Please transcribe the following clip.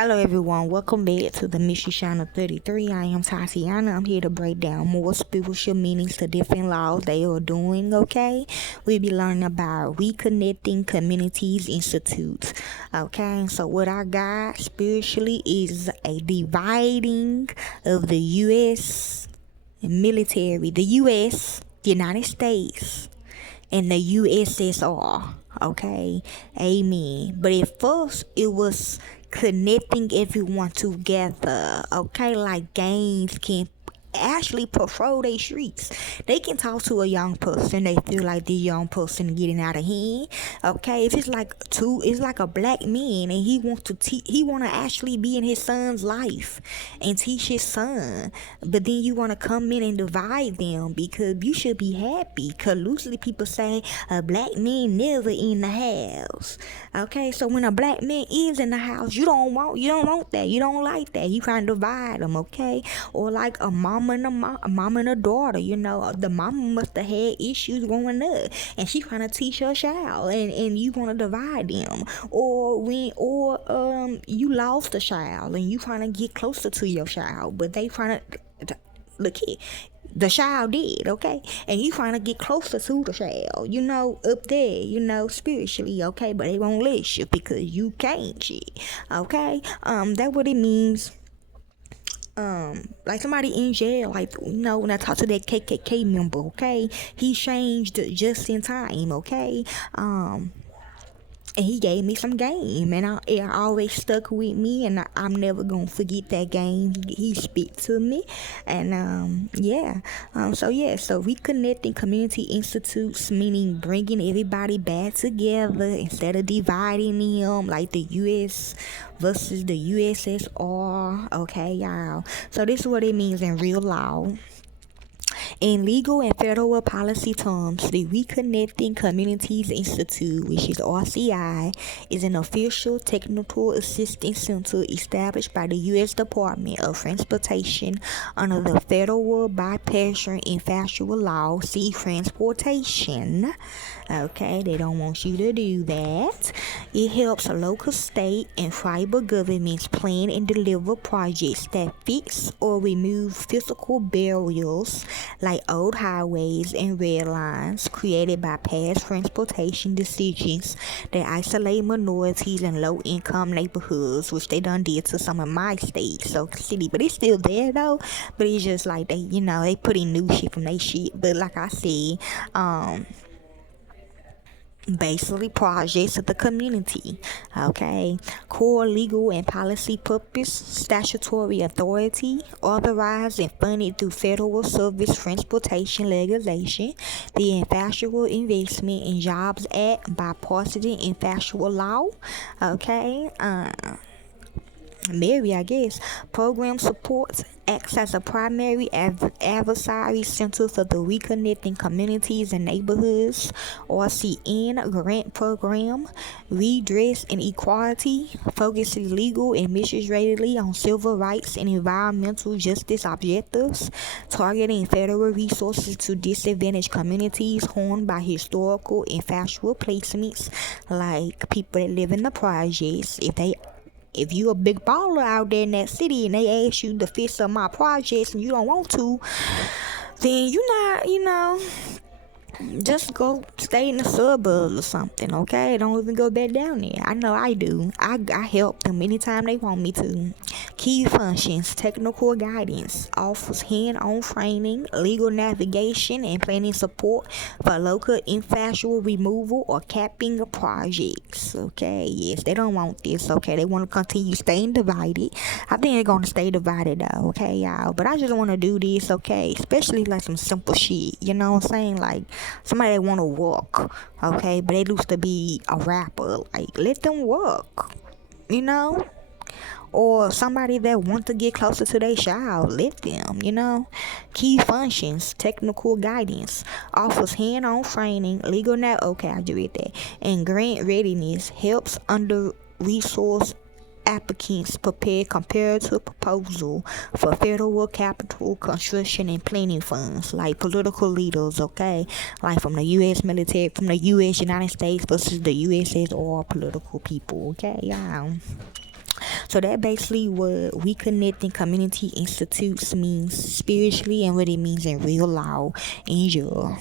Hello everyone, welcome back to the Mystery Channel 33. I am Tatiana. I'm here to break down more spiritual meanings to different laws they are doing, okay? We'll be learning about Reconnecting Communities Institute, okay? So what I got spiritually is a dividing of the U.S. military, the U.S., the United States, and the USSR. Okay, amen. But at first, it was connecting everyone together. Okay, like gangs can actually patrol their streets. They can talk to a young person. They feel like the young person getting out of hand. Okay, if it's like a black man and he wants to he want to actually be in his son's life and teach his son, but then you want to come in and divide them because you should be happy. Cause loosely people say a black man never in the house. Okay, so when a black man is in the house, you don't want that. You don't like that. You trying to divide them. Okay, or like a mama and a daughter. You know, the mama must have had issues growing up, and she trying to teach her child, and you want to divide them. Or you lost a child and you trying to get closer to your child, but they trying to look here. The child did, okay? And you trying to get closer to the child, you know, up there, you know, spiritually, okay? But they won't let you because you can't shit, okay? That what it means. Like somebody in jail, like, you know, when I talk to that KKK member, okay? He changed just in time, okay? And he gave me some game, and it always stuck with me, and I'm never gonna forget that game. He speak to me, and so Reconnecting Community Institutes, meaning bringing everybody back together instead of dividing them, like the U.S. versus the USSR. Okay, y'all. So this is what it means in real law. In legal and federal policy terms, the Reconnecting Communities Institute, which is RCI, is an official technical assistance center established by the U.S. Department of Transportation under the federal bypassing and factual law, see transportation. Okay, they don't want you to do that. It helps local, state, and tribal governments plan and deliver projects that fix or remove physical barriers like old highways and red lines created by past transportation decisions that isolate minorities and low-income neighborhoods, which they done did to some of my states, so city, but it's still there though. But it's just like they put in new shit from they shit. But like I said, basically projects of the community. Okay, core legal and policy purpose, statutory authority, authorized and funded through federal service transportation legislation, the Factual Investment in Jobs Act, bipartisan and factual law. Okay, Mary, I guess, program supports, acts as a primary advisory center for the Reconnecting Communities and Neighborhoods, RCN grant program, redress and equality, focuses legal and administratively on civil rights and environmental justice objectives, targeting federal resources to disadvantaged communities harmed by historical and factual placements, like people that live in the projects. If you a big baller out there in that city and they ask you to fix some of my projects and you don't want to, then you not, just go stay in the suburbs or something, okay? Don't even go back down there. I know I do. I help them anytime they want me to. Key functions, technical guidance, offers hand-on training, legal navigation, and planning support for local infactual removal or capping of projects, okay? Yes, they don't want this, okay? They want to continue staying divided. I think they're going to stay divided, though, okay, y'all? But I just want to do this, okay? Especially like some simple shit, you know what I'm saying? Like, somebody that want to work, okay, but they used to be a rapper, like, let them work, you know? Or somebody that want to get closer to their child, let them, you know? Key functions, technical guidance, offers hand-on training, okay, I just read that, and grant readiness, helps under-resourced applicants prepare comparative proposal for federal capital construction and planning funds, like political leaders, okay, like from the U.S. military, from the U.S. United States versus the USSR political people, okay, yeah. So that basically what Reconnecting Community Institutes means spiritually and what it means in real law. Enjoy.